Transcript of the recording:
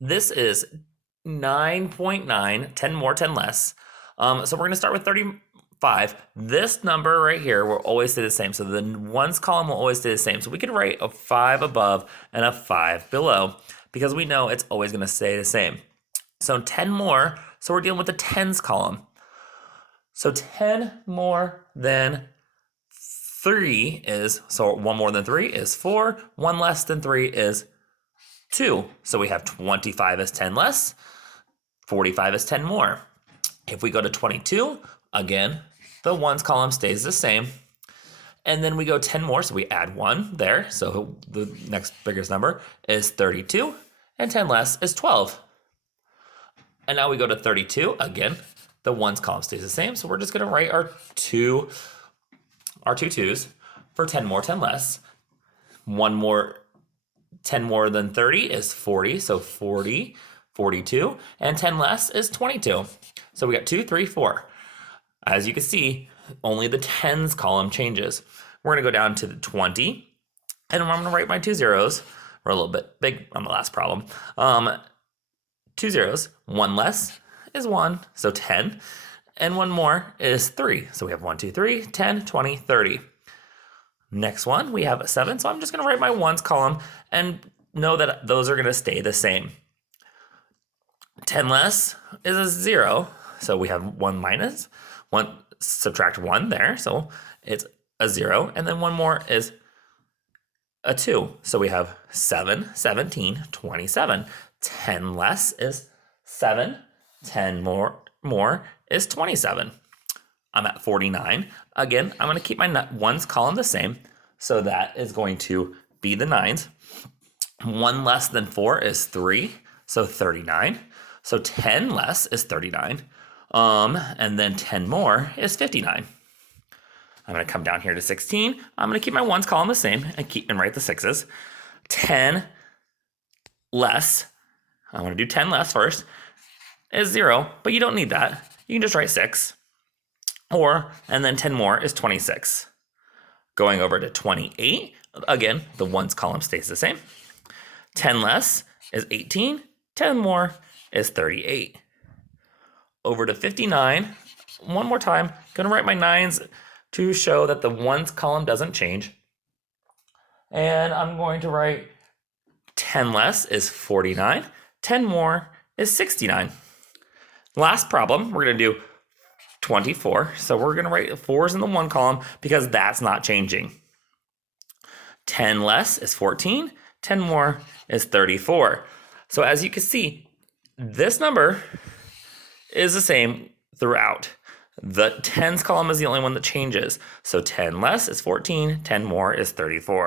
This is 9.9, 10 more, 10 less. So we're going to start with 35. This number right here will always stay the same. So the ones column will always stay the same. So we could write a 5 above and a 5 below because we know it's always going to stay the same. So 10 more, so we're dealing with the tens column. So 10 more than 3 is, so 1 more than 3 is 4, 1 less than 3 is 2. So we have 25 is 10 less, 45 is 10 more. If we go to 22, again, the ones column stays the same. And then we go 10 more, so we add 1 there. So the next biggest number is 32, and 10 less is 12. And now we go to 32, again, the ones column stays the same. So we're just gonna write our two twos for 10 more, 10 less. 1 more, 10 more than 30 is 40, so 40, 42, and 10 less is 22. So we got 2, 3, 4. As you can see, only the tens column changes. We're gonna go down to the 20, and I'm gonna write my 2 zeros. We're a little bit big on the last problem. 2 zeros, 1 less is 1, so 10, and 1 more is 3. So we have 1, 2, 3, 10, 20, 30. Next one, we have a 7, so I'm just gonna write my ones column and know that those are gonna stay the same. 10 less is a 0, so we have 1 minus, 1, subtract 1 there, so it's a 0, and then 1 more is a 2, so we have 7, 17, 27. 10 less is 7, 10 more is 27. I'm at 49. Again, I'm going to keep my ones column the same, so that is going to be the 9s. 1 less than 4 is 3, so 39. So 10 less is 39. And then 10 more is 59. I'm going to come down here to 16. I'm going to keep my ones column the same and write the 6s. 10 less, I want to do 10 less first, is 0, but you don't need that. You can just write 6. And then 10 more is 26. Going over to 28, again, the ones column stays the same. 10 less is 18, 10 more is 38. Over to 59, one more time, gonna write my 9s to show that the ones column doesn't change. And I'm going to write 10 less is 49, 10 more is 69. Last problem, we're gonna do 24. So we're gonna write 4s in the 1 column because that's not changing. 10 less is 14, 10 more is 34. So as you can see, this number is the same throughout. The tens column is the only one that changes. So 10 less is 14, 10 more is 34.